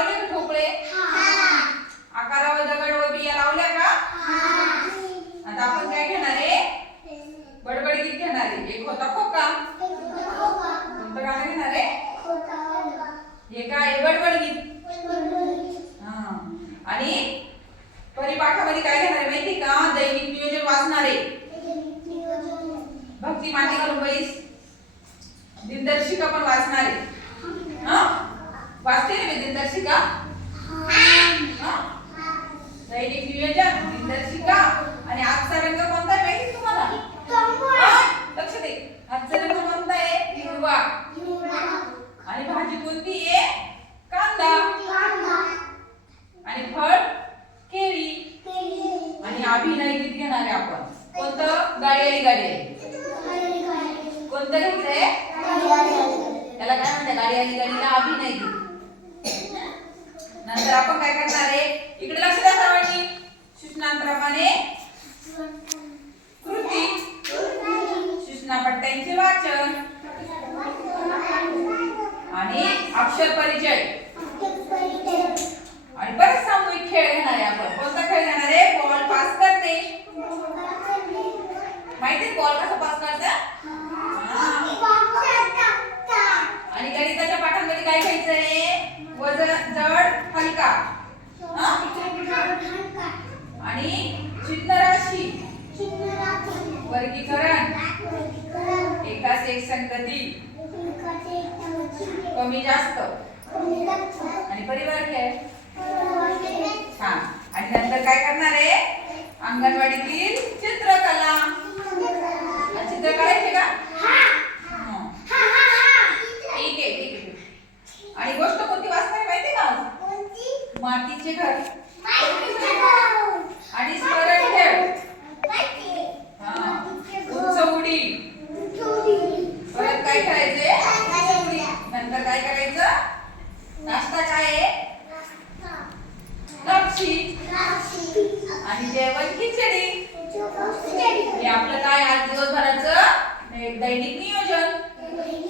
लावले का ठोकळे आकारावर दगड व बिया लावल्या का? आता आपण काय घेणार आहे? बडबडीत घेणार आहे? एक होता खोका. कोणतं गाणं घेणार आहे? हे काय बडबडगीत गीत. आणि परिपाठामध्ये काय घेणार आहे माहिती का? दैनिक नियोजन वाचणार आहे. भक्ती माती करून बैस. दिनदर्शिका पण वाचणार आहे. वाचते ना मी दिनदर्शिका हा? दैनिक नियोजन दिनदर्शिका आणि आजचा रंग कोणता आहे माहिती तुम्हाला? लक्ष दे. आजचा रंग कोणता आहे? हिरवा. आणि भाजी कोणती आहे? कांदा. आणि फळ? केळी. आणि अभिनय गीत घेणार आहे आपण. कोणतं? गाडी. आली गाडी. आली कोणतं घ्यायचंय त्याला काय म्हणतात? गाडी आली गाडीला अभिनय गीत. नंतर आपण काय करणार आहे? इकडे लक्ष द्या सर्वांनी. सूचनांप्रमाणे कृती. सूचनापट्ट्यांचे वाचन. आणि अक्षर परिचय. आणि बरेच सामूहिक खेळ घेणार आहे आपण. कोणता खेळ घेणार आहे? बॉल पास करते. माहिती बॉल कसा पास करता आणि गणिताच्या पाठांमध्ये काय घ्यायचं आहे जड हलका हा? आणि चिन्ह राशी वर्गीकरण. एकाच एक संगती. कमी जास्त. आणि परिवार खेळ छान. आणि नंतर काय करणार आहे? अंगणवाडीतील चित्रकला. हा, चित्र काढायचे का? हं. ठीक आहे ठीक आहे. आणि गोष्ट कोणती वाचणार आहे माहिती का आज? मातीचे घर. आणि स्मरण ठेव. हा. उंच उडी. परत काय उडी. नंतर काय करायचं? नाश्ता काय? आहे आणि जेवण खिचडी. हे आपलं काय आज दिवसभराचं? दैनिक नियोजन.